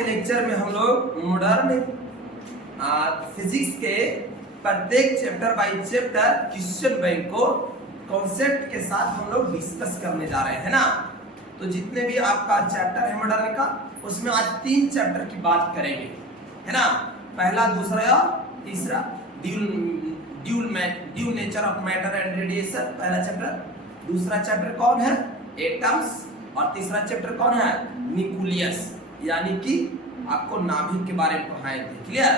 के लेक्चर में हम लोग मॉडर्न फिजिक्स के प्रत्येक chapter by chapter question bank को कॉन्सेप्ट के साथ हम लोग डिस्कस करने जा रहे हैं ना। तो जितने भी आपका चैप्टर है मॉडर्न का, उसमें आज 3 चैप्टर की बात करेंगे, है ना। पहला, दूसरा या तीसरा, dual nature of matter and radiation, पहला चैप्टर। दूसरा चैप्टर कौन है? एटम्स। और तीसरा चैप्टर कौन है? न्यूक्लियस, यानी कि आपको नाभिक के बारे में पढ़ाएंगे। क्लियर?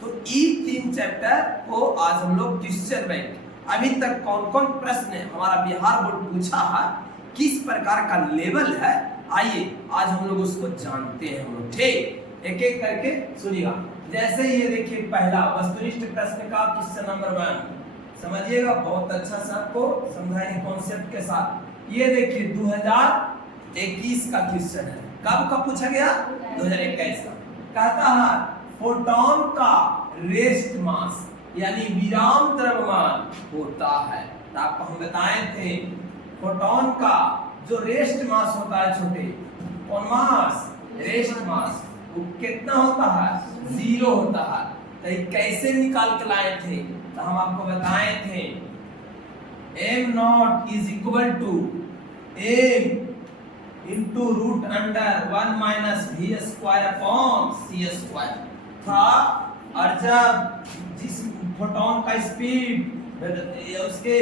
तो ये 3 चैप्टर को आज हम लोग क्वेश्चन बैंक, अभी तक कौन कौन प्रश्न हमारा बिहार बोर्ड पूछा है, किस प्रकार का लेवल है, आइए आज हम लोग उसको जानते हैं हम लोग। ठीक, एक एक करके सुनिएगा। जैसे ये देखिए, पहला वस्तुनिष्ठ प्रश्न का क्वेश्चन नंबर 1 समझिएगा, बहुत अच्छा से आपको समझाएंगे कॉन्सेप्ट के साथ। ये देखिए 2021 का क्वेश्चन है। कब का पूछा गया? 2021 का। कहता है फोटोन का रेस्ट मास यानी विराम द्रव्यमान होता है। तो आपको हम बताए थे फोटोन का जो रेस्ट मास होता है, छोटे कौन मास? रेस्ट मास, वो कितना होता है? 0 होता है। तो ये कैसे निकाल के लाए थे? तो हम आपको बताए थे m0 is equal to m into root under 1 minus v square upon c square था। और जब जिस फोटोन का स्पीड उसके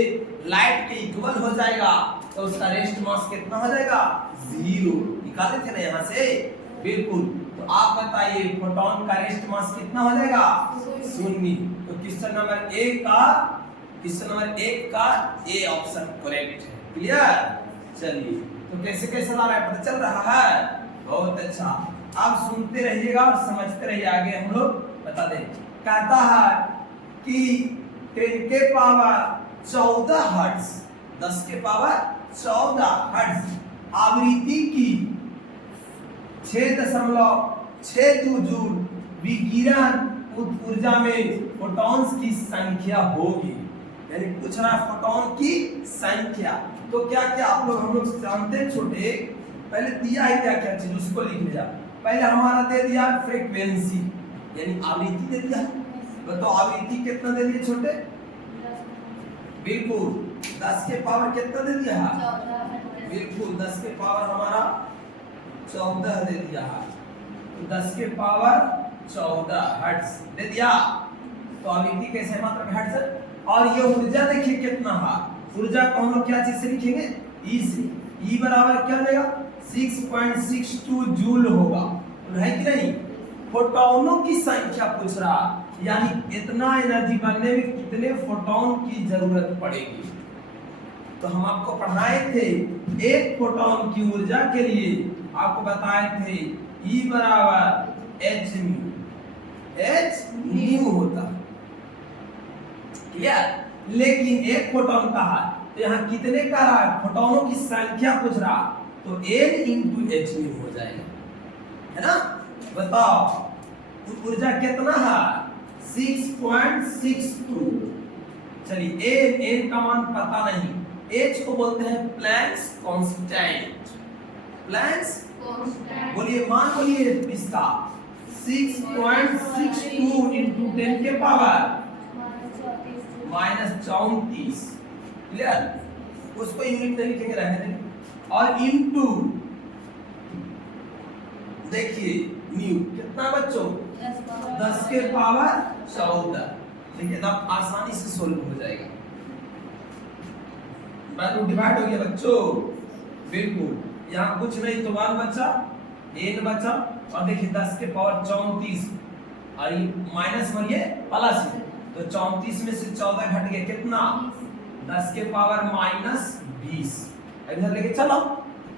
लाइट के इक्वल हो जाएगा तो उसका रेस्ट मास कितना हो जाएगा? 0। निकाले थे ना यहाँ से, बिल्कुल। तो आप बताइए फोटोन का रेस्ट मास कितना हो जाएगा? 0। तो क्वेश्चन नंबर 1 का ए ऑप्शन करेक्ट है। क्लियर? चलिए, तो कैसे कैसे ला रहा है पता चल रहा है? बहुत अच्छा। आप सुनते रहिएगा और समझते रहिए, आगे हम लोग बता दें। कहता है कि 10 के पावर 14 हर्ट्ज, 10 के पावर 14 हर्ट्ज आवृत्ति की 6.62 जूल विकिरण ऊर्जा में फोटॉन्स की संख्या होगी। यानी पूछ रहा है फोटॉन की संख्या। तो क्या क्या आप लोग हम लोग जानते हैं छोटे, पहले दिया है क्या क्या चीज, उसको लिख लिया। पहले हमारा दे दिया फ्रीक्वेंसी यानी आवृत्ति दे दिया। बताओ आवृत्ति कितना दे दिया छोटे? बिल्कुल 10 के पावर कितना दे दिया है? बिल्कुल 10 के पावर हमारा 14 दे दिया है। तो 10 के पावर 14 हर्ट्ज दे दिया। तो आवृत्ति कैसे मात्रा में हर्ट्ज। और ये ऊर्जा देखिए कितना है। ऊर्जा को हम लोग क्या चीज से लिखेंगे? ई से। ई बराबर क्या देगा? 6.62 जूल होगा, है कि नहीं। फोटोनों की संख्या पूछ रहा, यानी इतना एनर्जी बनने में कितने फोटोन की जरूरत पड़ेगी। तो हम आपको पढ़ाए थे एक फोटोन की ऊर्जा के लिए आपको बताए थे ई बराबर एच न्यू होता। क्लियर? लेकिन एक फोटोन का है तो यहाँ कितने का रहा है? फोटोनों की संख्या पूछ रहा, तो n इंटू एच हो जाएगा, है ना। बताओ ऊर्जा कितना है? 6.62। चलिए n का मान पता नहीं, h को बोलते हैं प्लैंक्स कांस्टेंट। प्लैंक्स बोलिए, मान बोलिए इसका 6.62 इंटू 10 के पावर -34। क्लियर? उसको यूनिट नहीं लिखेंगे, रहने देंगे। और इनटू देखिए न्यू कितना बच्चों? 10 के पावर 14। देखिए तब आसानी से सोल्व हो जाएगा। बात डिवाइड हो गया बच्चों, बिल्कुल। यहाँ कुछ नहीं तो 1 बचा, n बचा। और देखिए 10 के पावर 34 और माइनस में ये प्लस है, तो 34 में से 14 घट गया, कितना? 10 के पावर -20। इधर लेके चलो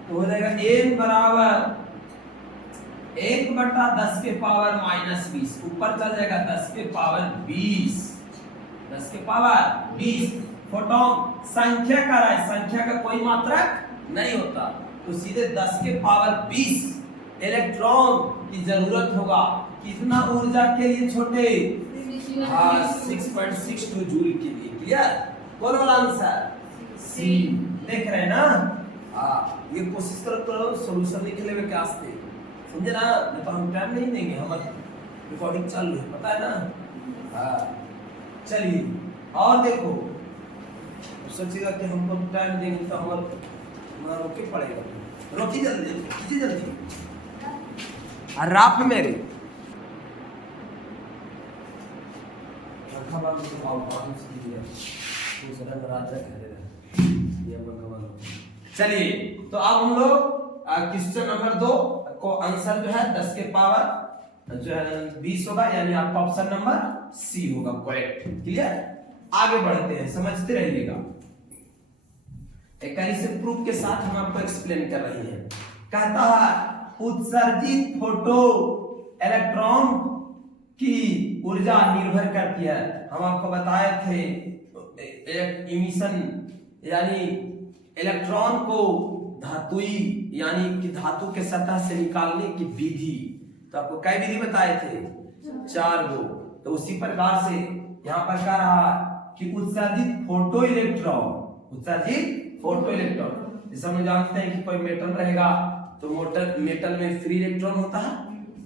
तो हो जाएगा n बराबर 1/10 के पावर -20। ऊपर चल जाएगा 10 के पावर 20। 10 के पावर 20 फोटोन संख्या का है, संख्या का कोई मात्रक नहीं होता, तो सीधे 10 के पावर 20 इलेक्ट्रॉन की जरूरत होगा। कितना ऊर्जा के लिए छोटे? 6.62 जूल के लिए। क्लियर? कौन वाला आंसर? सी। देख रहे हैं ना। ये कोशिश करो तो सॉल्यूशन लिख लेवे क्या आस्ते, समझे ना, नहीं तो हम टाइम नहीं देंगे, हमारे रिकॉर्डिंग चालू है, पता है ना। हाँ चलिए, और देखो सोचेगा कि हमको टाइम देंगे तो हमारा रोके पड़ेगा, रोकी जल्दी कीजिए जल्दी। राफ मेरे चलिए, तो अब हम लोग क्वेश्चन नंबर 2 को आंसर जो है 10 के पावर जो है 20 होगा, यानी आपका ऑप्शन नंबर सी होगा करेक्ट। क्लियर, आगे बढ़ते हैं, समझते रहिएगा। एक से प्रूफ के साथ हम आपको एक्सप्लेन कर रहे हैं। कहता है उत्सर्जित फोटो इलेक्ट्रॉन की ऊर्जा निर्भर करती है। हम आपको बताए थे इमिशन यानी इलेक्ट्रॉन को धातुई यानी कि धातु के सतह से निकालने की विधि, तो आपको कई विधि बताए थे, 4 गो। तो उसी प्रकार से यहाँ पर कह रहा कि उत्सर्जित फोटो इलेक्ट्रॉन जैसे हम जानते हैं कि कोई मेटल रहेगा तो मेटल में फ्री इलेक्ट्रॉन होता है,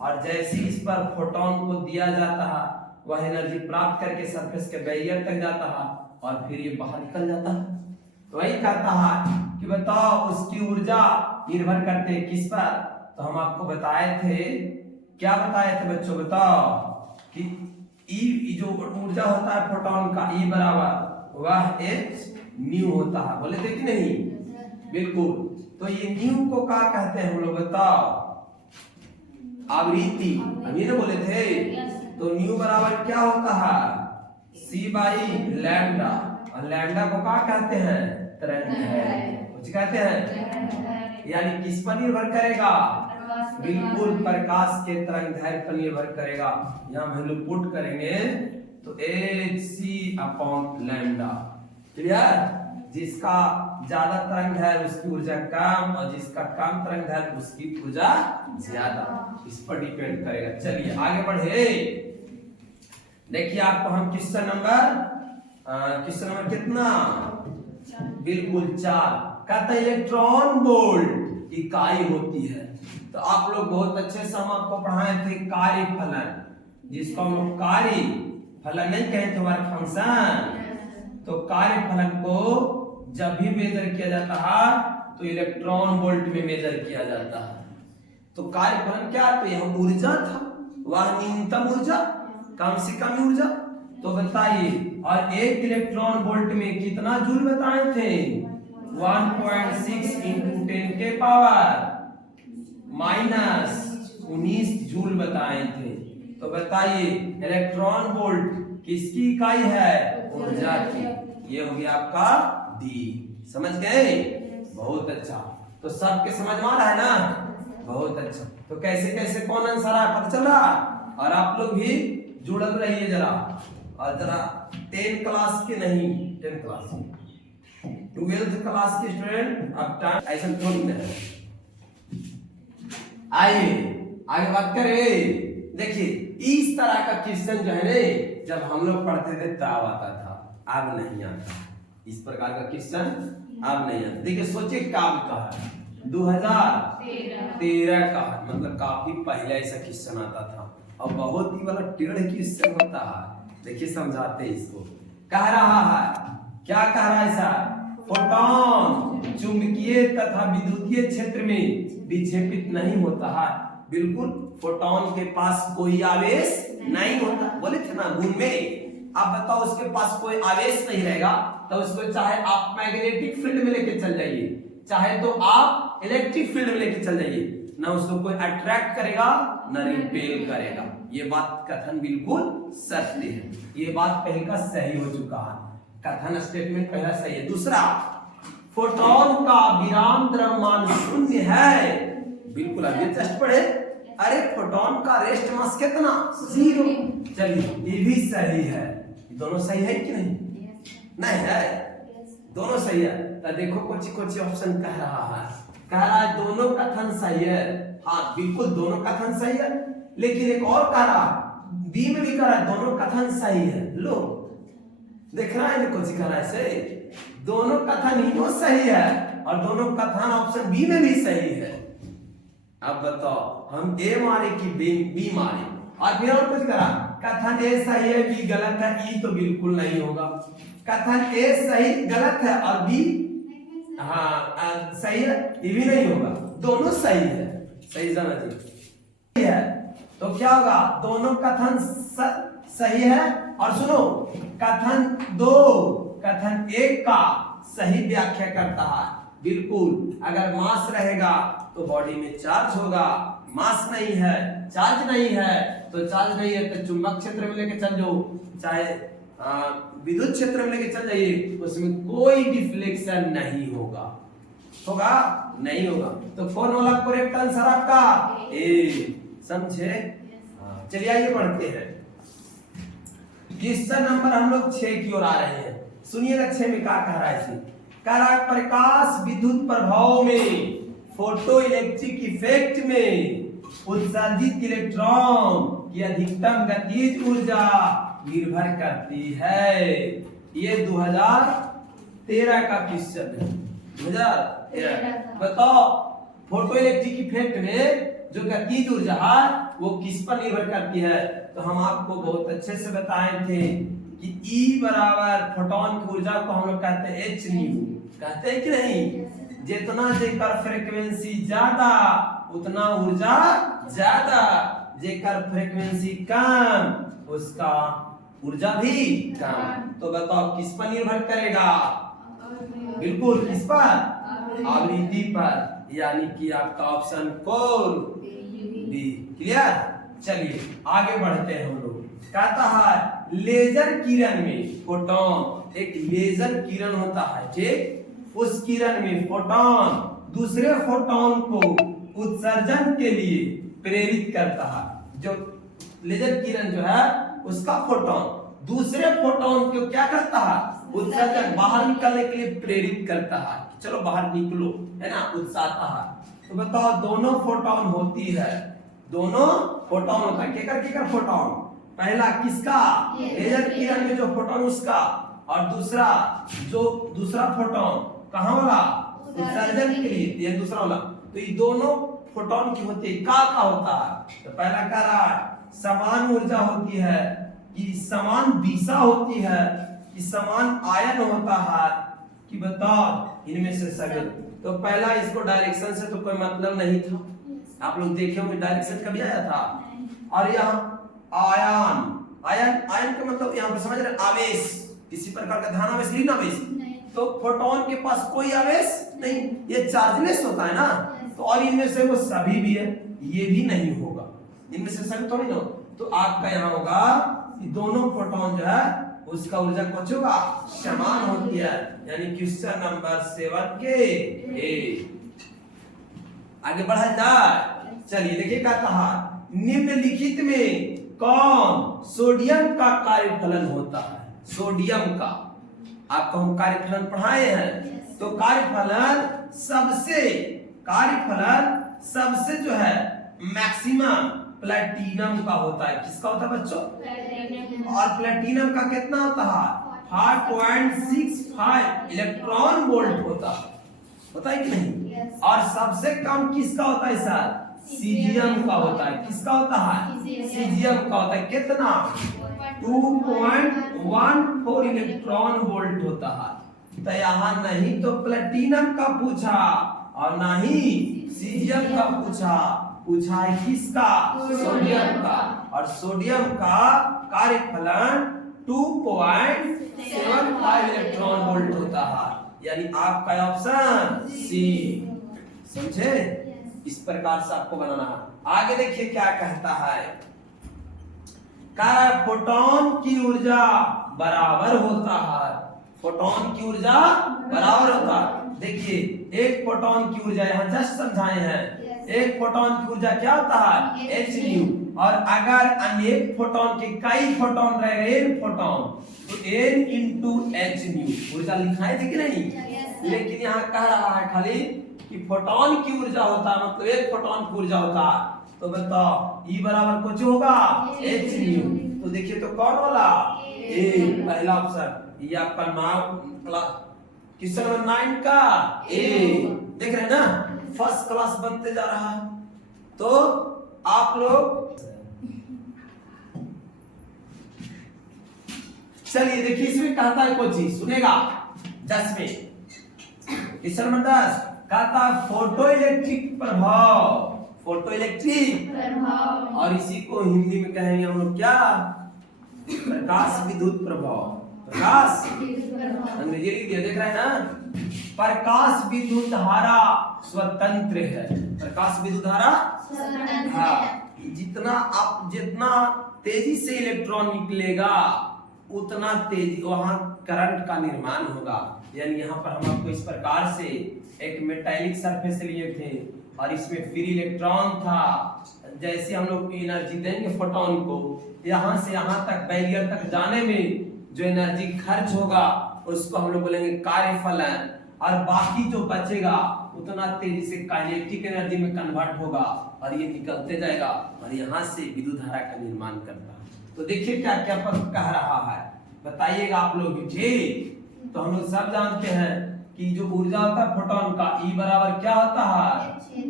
और जैसे इस पर फोटोन को दिया जाता है वह एनर्जी प्राप्त करके सरफेस के बैरियर तक जाता है और फिर ये बाहर निकल जाता है। तो वही कहता है कि बताओ उसकी ऊर्जा निर्भर करते किस पर। तो हम आपको बताए थे, क्या बताए थे बच्चों, बताओ कि ई जो ऊर्जा होता है फोटोन का, ई बराबर वह एच न्यू होता है, बोले थे कि नहीं, बिल्कुल। तो ये न्यू को क्या कहते हैं हम लोग, बताओ, आवृत्ति, अभी ना बोले थे। तो न्यू बराबर क्या होता है, सी बाई लैम्डा, और लैम्डा को क्या कहते हैं, तरंगदैर्घ्य, कुछ कहते हैं, यानी किस पर निर्भर करेगा, बिल्कुल प्रकाश के तरंगदैर्घ्य पर निर्भर करेगा। यहाँ वैल्यू पुट करेंगे तो hc/लैम्डा। क्लियर, जिसका ज्यादा तरंगदैर्घ्य उसकी ऊर्जा कम, और जिसका कम तरंगदैर्घ्य उसकी ऊर्जा ज्यादा, इस पर डिपेंड करेगा। चलिए आगे बढ़े, देखिए आपको हम क्वेश्चन नंबर कितना, बिल्कुल 4, कहता है इलेक्ट्रॉन वोल्ट इकाई होती है। तो आप लोग बहुत अच्छे से हम आपको पढ़ाए थे कार्य फलन, जिसको हम लोग कार्य फलन नहीं कहे थे, हमारे फंक्शन। तो कार्य फलन को जब भी मेजर किया जाता है तो इलेक्ट्रॉन वोल्ट में मेजर किया जाता है। तो कार्य फलन क्या, तो यह ऊर्जा था, वह न्यूनतम ऊर्जा, कम से कम ऊर्जा। तो बताइए, और 1 इलेक्ट्रॉन वोल्ट में कितना जूल बताए थे, 1.6 × 10 के पावर -19 जूल बताए थे। तो बताइए इलेक्ट्रॉन वोल्ट किसकी इकाई है, ऊर्जा की। ये हो गया आपका डी, समझ गए, बहुत अच्छा। तो सबके समझ में आ रहा है ना, बहुत अच्छा। तो कैसे कैसे कौन आंसर है पता चल रहा, और आप लोग भी जुड़ल रहिए जरा, और जरा 10 क्लास के नहीं, 10 क्लास 12th क्लास के स्टूडेंट अब टाइम ऐसा थोड़ी ना है। आइए आगे बात करें। देखिए इस तरह का क्वेश्चन जो है ना, जब हम लोग पढ़ते थे तब आता था, अब नहीं आता। इस प्रकार का क्वेश्चन अब नहीं आता। देखिए सोचिए कब का है, 2013 का, मतलब काफी पहले ऐसा क्वेश्चन आता था, और बहुत ही वाला टेढ़ क्वेश्चन होता है। देखिए समझाते इसको, कह रहा है, क्या कह रहा है सर, फोटॉन चुंबकीय तथा विद्युतीय क्षेत्र में विक्षेपित नहीं होता है। बिल्कुल, फोटॉन के पास कोई आवेश नहीं होता, बोले थे ना गुण में। अब बताओ उसके पास कोई आवेश नहीं रहेगा तो उसको चाहे आप मैग्नेटिक फील्ड में लेके चल जाइए, चाहे तो आप इलेक्ट्रिक फील्ड में लेके चल जाइए, ना उसको कोई अट्रैक्ट करेगा ना रिपेल करेगा। ये बात कथन बिल्कुल सत्य है, ये बात पहले का सही हो चुका है, कथन स्टेटमेंट पहला सही है। दूसरा, फोटॉन का विराम द्रव्यमान शून्य है। बिल्कुल, अभी जस्ट पढ़े, अरे फोटॉन का रेस्ट मास कितना, 0। चलिए ये भी सही है, दोनों सही है कि नहीं, नहीं है, दोनों सही है। तो देखो कुछ ऑप्शन कह रहा है, दोनों कथन सही है। हाँ बिल्कुल दोनों कथन सही है, लेकिन एक और कह रहा, बी में भी कह रहा है दोनों कथन सही है। लो देख रहा है, कुछ कह रहा है से दोनों कथन ही सही है, और दोनों कथन ऑप्शन बी में भी सही है। अब बताओ हम ए मारे कि बी मारे, और फिर और कुछ करा, कथन ए सही है बी गलत है, ई तो बिल्कुल नहीं होगा। कथन ए सही गलत है और बी सही है, ये भी नहीं होगा, दोनों सही है। सही समझिए है तो क्या होगा, दोनों कथन सही है। और सुनो, कथन दो कथन एक का सही व्याख्या करता है, बिल्कुल। अगर मास रहेगा तो बॉडी में चार्ज होगा, मास नहीं है, चार्ज नहीं है, तो चार्ज नहीं है तो चुंबक क्षेत्र में लेके चल जाओ, चाहे विद्युत क्षेत्र में लेके चल जाइए, उसमें कोई डिफ्लेक्शन नहीं होगा। होगा नहीं होगा। तो कौन वाला करेक्ट आंसर आपका ए, समझे? चलिए आइए पढ़ते हैं। क्वेश्चन नंबर हम लोग 6 की ओर आ रहे हैं। सुनिएगा 6 में क्या कह रहा है। कह रहा है प्रकाश विद्युत प्रभाव में, फोटो इलेक्ट्रिक इफेक्ट में उत्सर्जित इलेक्ट्रॉन की अधिकतम गतिज ऊर्जा निर्भर करती है। ये 2013 का क्वेश्चन है। 2013 बताओ, फोटो इलेक्ट्रिक इफेक्ट में जो गतिज ऊर्जा है वो किस पर निर्भर करती है? तो हम आपको बहुत अच्छे से बताए थे कि E बराबर फोटोन की ऊर्जा को हम लोग कहते हैं h न्यू, कहते हैं कि नहीं? जितना जेकर फ्रीक्वेंसी ज्यादा उतना ऊर्जा ज्यादा, जेकर फ्रीक्वेंसी कम उसका ऊर्जा भी कम। तो बताओ किस पर निर्भर करेगा? बिल्कुल किस पर? आवृत्ति पर, यानी कि आपका ऑप्शन कौन? बी। क्लियर? चलिए आगे बढ़ते हैं हम लोग। कहता है लेजर किरण में फोटोन, एक लेजर किरण होता है, ठीक? उस किरण में फोटोन दूसरे फोटोन को उत्सर्जन के लिए प्रेरित करता है। जो लेजर किरण जो है उसका फोटोन दूसरे फोटोन को क्या करता है? उत्सर्जन, बाहर निकलने के लिए प्रेरित करता है। चलो बाहर निकलो, है ना, उत्साहता है। तो बताओ दोनों फोटोन होती है, दोनों फोटोन होता है। केकर फोटोन? पहला किसका? लेजर किरण में जो फोटोन उसका, और दूसरा जो दूसरा फोटोन कहां वाला? उत्सर्जन के लिए, ये दूसरा वाला। तो ये दोनों फोटोन की होती है, का होता है। तो पहला कह रहा है समान ऊर्जा होती है, कि समान दिशा होती है, कि समान आयन होता है, कि बताओ इनमें से सभी। तो पहला इसको डायरेक्शन से तो कोई मतलब नहीं था, आप लोग देखे होंगे डायरेक्शन कभी आया था। और यहाँ आयन, आयन का मतलब यहाँ पर समझ रहे, आवेश, किसी प्रकार का धन आवेश ऋण आवेश। तो फोटोन के पास कोई आवेश नहीं, ये चार्जलेस होता है ना। तो और इनमें से वो सभी भी है, ये भी नहीं होगा, इनमें से सभी थोड़ी ना। तो आपका यहाँ होगा कि दोनों फोटोन जो है उसका ऊर्जा कुछ होगा, समान होती है, यानी क्वेश्चन नंबर 7 के ए। आगे बढ़ा जाए। चलिए देखिए क्या कहा, निम्नलिखित में कौन सोडियम का कार्यफलन होता है? सोडियम का आपको हम कार्यफलन पढ़ाए हैं। तो कार्यफलन सबसे जो है मैक्सिमम प्लेटिनम का होता है। किसका होता है बच्चों? और प्लेटिनम का कितना होता है? 5.65 इलेक्ट्रॉन वोल्ट होता है कि नहीं? और सबसे कम किसका होता है सर? सीजियम का होता है। किसका होता है? सीजियम का होता है। कितना? 2.14 इलेक्ट्रॉन वोल्ट होता है। तो यहाँ नहीं तो प्लेटिनम का पूछा और ना ही सीजियम का पूछा है किसका? सोडियम का। और सोडियम का कार्यफलन 2.75 इलेक्ट्रॉन वोल्ट होता है, यानी आपका ऑप्शन सी। समझे? इस प्रकार से आपको बनाना है। आगे देखिए क्या कहता है, फोटोन की ऊर्जा बराबर होता है। फोटोन की ऊर्जा बराबर होता है। देखिए एक फोटोन की ऊर्जा यहाँ जस्ट समझाए हैं, एक फोटोन की ऊर्जा क्या होता है? h new. और अगर अनेक फोटोन के कई फोटोन रह गए, n फोटोन, तो n इंटू h न्यू ऊर्जा लिखाए थे कि नहीं? लेकिन यहाँ कह रहा है खाली कि फोटोन की ऊर्जा होता है, मतलब एक फोटोन की ऊर्जा होता है। तो बताओ E बराबर कुछ होगा h न्यू। तो देखिए तो कौन वाला? ए, पहला ऑप्शन। ये आपका क्वेश्चन नंबर 9 का ए। देख रहे हैं ना, फर्स्ट क्लास बनते जा रहा है। तो आप लोग चलिए देखिए इसमें कहता है कोई चीज सुनेगा 10 में क्वेश्चन नंबर 10 कहता है फोटो इलेक्ट्रिक प्रभाव, फोटो इलेक्ट्रिक प्रभाव, और इसी को हिंदी में कहेंगे हम लोग क्या, प्रकाश विद्युत प्रभाव। प्रकाश अंग्रेजी लिख दिया देख रहे हैं ना। प्रकाश विद्युत धारा स्वतंत्र है, प्रकाश विद्युत धारा स्वतंत्र हाँ, है। जितना तेजी से इलेक्ट्रॉन निकलेगा उतना तेजी वहां करंट का निर्माण होगा। यानी यहाँ पर हम आपको इस प्रकार से एक मेटालिक सरफेस लिए थे और इसमें फ्री इलेक्ट्रॉन था। जैसे हम लोग एनर्जी देंगे फोटोन को, यहाँ से यहाँ तक बैरियर तक जाने में जो एनर्जी खर्च होगा उसको हम लोग बोलेंगे कार्यफलन, और बाकी जो बचेगा उतना तेजी से काइनेटिक एनर्जी में कन्वर्ट होगा और ये निकलते जाएगा और यहाँ से विद्युत धारा का निर्माण करता है। तो देखिए क्या क्या पर कह रहा है, बताइएगा आप लोग भी। ठीक, तो हम लोग सब जानते हैं कि जो ऊर्जा होता है फोटोन का E बराबर क्या होता है,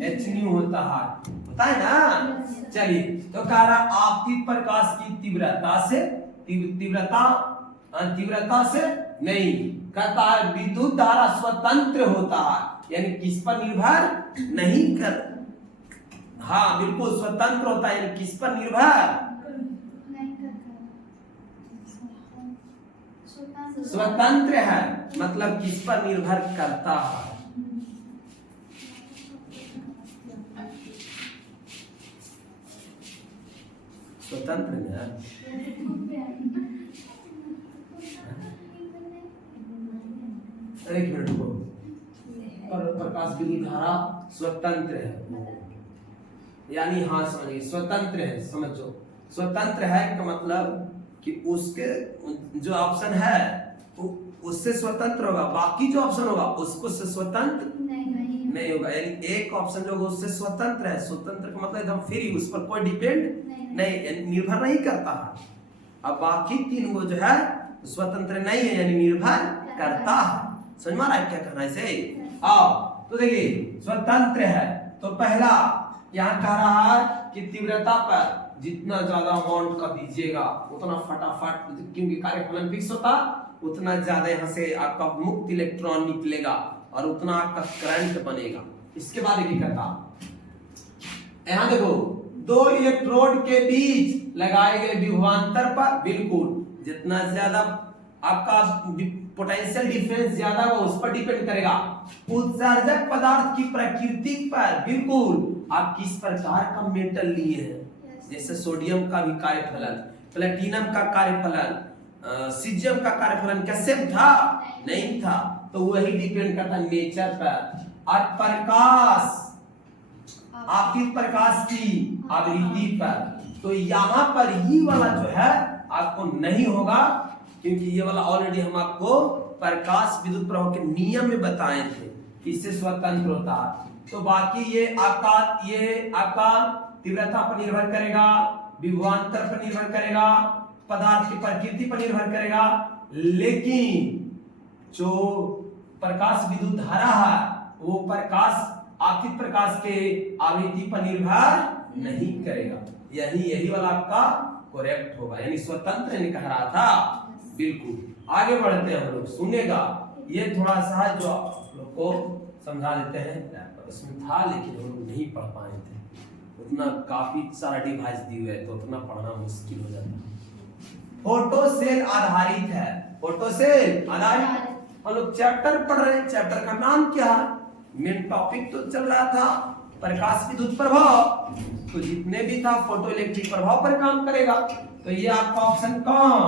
h न्यू होता है, पता है ना। चलिए तो कह रहा आपतित प्रकाश की तीव्रता से नहीं, कहता है विद्युत धारा स्वतंत्र होता है, यानी किस पर निर्भर नहीं कर, हाँ बिल्कुल स्वतंत्र होता है, यानी किस पर निर्भर, स्वतंत्र है, मतलब किस पर निर्भर करता है। स्वतंत्र है, एक मिनट रुको, प्रकाश विद्युत धारा स्वतंत्र है, यानी हाँ समझिए स्वतंत्र है, समझो स्वतंत्र है का मतलब कि उसके जो ऑप्शन है उससे स्वतंत्र होगा, बाकी जो ऑप्शन होगा उसको से स्वतंत्र नहीं होगा। यानी एक ऑप्शन जो उससे स्वतंत्र है, स्वतंत्र का मतलब एकदम फ्री, उस पर कोई डिपेंड नहीं, निर्भर नहीं करता है। अब बाकी तीन वो जो है स्वतंत्र नहीं है, यानी निर्भर करता है। समझ में आ रहा है क्या कहना है इसे? आओ तो देखिए स्वतंत्र है, तो पहला यहाँ कह रहा है कि तीव्रता पर जितना ज्यादा अमाउंट का दीजिएगा उतना फटाफट, क्योंकि कार्यफलन फिक्स होता, उतना ज्यादा यहाँ से आपका मुक्त इलेक्ट्रॉन निकलेगा और उतना आपका करंट बनेगा। इसके बाद ये करता, यहाँ देखो दो इलेक्ट्रोड के बीच लगाए गए विभवांतर पर बिल्कुल जितना ज्यादा आपका पोटेंशियल डिफरेंस ज्यादा होगा उस पर डिपेंड करेगा। उत्सर्जक पदार्थ की प्रकृति पर बिल्कुल आप किस प्रकार का मेटल लिए हैं, जैसे सोडियम का भी कार्यफलन, प्लेटिनम का कार्यफलन, सीजियम का कार्यफलन कैसे था, नहीं था, तो वही डिपेंड करता नेचर पर। और प्रकाश आपतित प्रकाश की आवृत्ति पर, तो यहाँ पर ये वाला जो है आपको नहीं होगा, क्योंकि ये वाला ऑलरेडी हम आपको प्रकाश विद्युत प्रवाह के नियम में बताए थे, इससे स्वतंत्र होता है। तो बाकी ये आपका तीव्रता पर निर्भर करेगा, विभवांतर पर निर्भर करेगा, पदार्थ की प्रकृति पर निर्भर करेगा, लेकिन जो प्रकाश विद्युत धारा है वो प्रकाश आपतित प्रकाश के आवृत्ति पर निर्भर नहीं करेगा। यही वाला आपका करेक्ट होगा, यानी स्वतंत्र नहीं कह रहा था। बिल्कुल आगे बढ़ते हैं हम लोग, सुनेगा ये थोड़ा सा जो आप लोग को समझा देते हैं, उसमें था लेकिन हम लोग नहीं पढ़ पाए थे, उतना काफी सारा डिवाइस दी हुए है तो उतना पढ़ना मुश्किल हो जाता है। फोटो सेल आधारित है, फोटो सेल आधारित हम लोग चैप्टर पढ़ रहे हैं, चैप्टर का नाम क्या है, मेन टॉपिक तो चल रहा था प्रकाश विद्युत प्रभाव, तो जितने भी था फोटो इलेक्ट्रिक प्रभाव पर काम करेगा। तो ये आपका ऑप्शन कौन,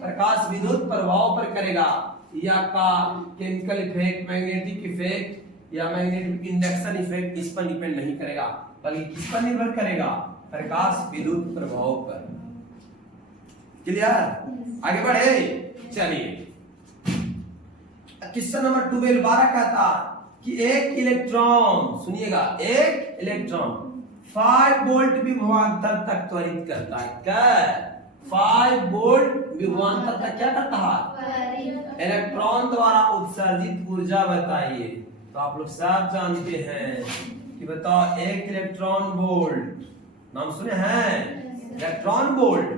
प्रकाश विद्युत प्रभाव पर करेगा। ये आपका केमिकल इफेक्ट, मैग्नेटिक इफेक्ट या मैग्नेटिक इंडक्शन इफेक्ट इस पर डिपेंड नहीं करेगा, बल्कि किस पर निर्भर करेगा, प्रकाश विद्युत प्रभाव पर। क्लियर, आगे बढ़े चलिए। क्वेश्चन नंबर 12 कहता कि एक इलेक्ट्रॉन, सुनिएगा, एक इलेक्ट्रॉन 5 वोल्ट विभवांतर तक त्वरित करता है। क्या 5 वोल्ट विभवांतर तक क्या करता है, इलेक्ट्रॉन द्वारा उत्सर्जित ऊर्जा बताइए। तो आप लोग सब जानते हैं कि बताओ एक इलेक्ट्रॉन वोल्ट नाम सुने हैं? Electron volt.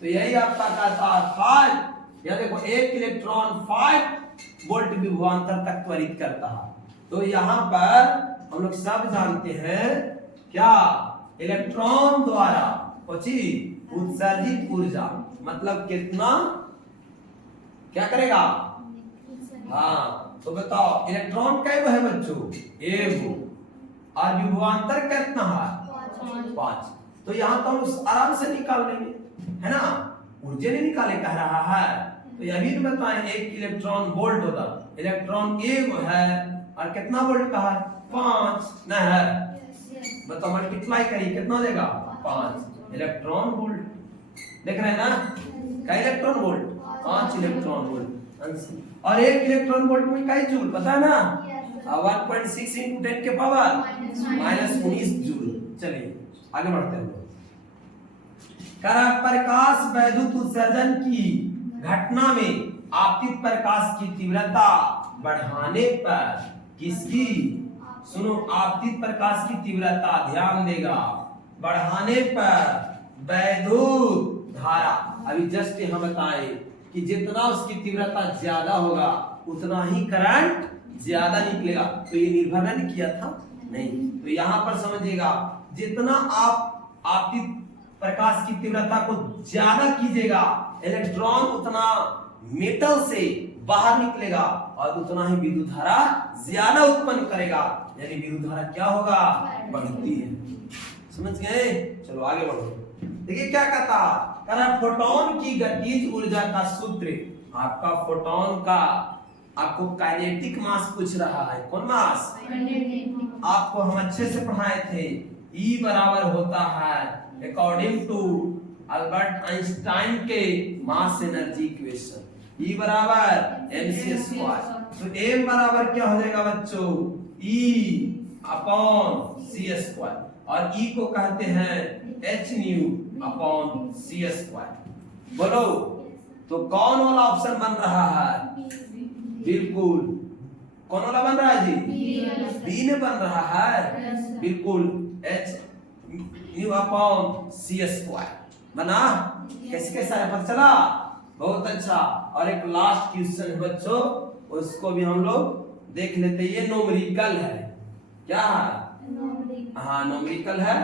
तो यही आपका कहता है 5, या देखो एक इलेक्ट्रॉन 5 वोल्ट विभवांतर तक त्वरित करता है। तो यहाँ पर हम लोग सब जानते हैं क्या, इलेक्ट्रॉन द्वारा उत्सर्जित ऊर्जा मतलब कितना क्या करेगा। हाँ तो बताओ इलेक्ट्रॉन कैसे है बच्चों, एक, और विभवांतर कितना है 5। तो यहाँ तो हम आराम से निकाल लेंगे, है ना, ऊर्जा नहीं निकाले कह रहा है। तो यही बताएं एक इलेक्ट्रॉन वोल्ट होता, इलेक्ट्रॉन एक है और कितना वोल्ट का है 5 न है। बताओ मल्टीप्लाई करिए कितना देगा 5 इलेक्ट्रॉन वोल्ट। देख रहे हैं ना, क्या इलेक्ट्रॉन वोल्ट 5 इलेक्ट्रॉन वोल्ट। और एक इलेक्ट्रॉन वोल्ट में कई जूल पता है ना, 1.6 × 10 के पावर -19 जूल। चलिए आगे बढ़ते हैं। प्रकाश वैद्युत उत्सर्जन की घटना में आपतित प्रकाश की तीव्रता बढ़ाने पर किसकी, सुनो, आपतित प्रकाश की तीव्रता ध्यान देगा, बढ़ाने पर वैद्युत धारा, अभी जस्ट हम बताए कि जितना उसकी तीव्रता ज्यादा होगा उतना ही करंट ज्यादा निकलेगा। तो ये निर्भर नहीं किया था, नहीं। तो यहाँ पर समझिएगा जितना आप आपतित प्रकाश की तीव्रता को ज्यादा कीजिएगा, इलेक्ट्रॉन उतना मेटल से बाहर निकलेगा और उतना ही विद्युत धारा ज्यादा उत्पन्न करेगा, यानी विद्युत धारा क्या होगा, बढ़ती है। समझ गए? चलो आगे बढ़ो। देखिए क्या कहता है, फोटोन की गतिज ऊर्जा का सूत्र, आपका फोटोन का आपको काइनेटिक मास पूछ रहा है, कौन मास, आपको हम अच्छे से पढ़ाए थे। E बराबर होता है अकॉर्डिंग टू अल्बर्ट आइंस्टाइन के मास एनर्जी इक्वेशन, E बराबर mc²। तो m बराबर क्या हो जाएगा बच्चों, E/c², और E को कहते हैं hν/c²। बोलो तो कौन वाला ऑप्शन बन रहा है, बिल्कुल कौन वाला बन रहा है जी, बी में बन रहा है, बिल्कुल hν/c² बना। कैसे कैसा है पता चला, बहुत अच्छा। और एक लास्ट क्वेश्चन है बच्चों, उसको भी हम लोग देख लेते हैं। ये न्यूमेरिकल है, क्या है, हाँ न्यूमेरिकल है।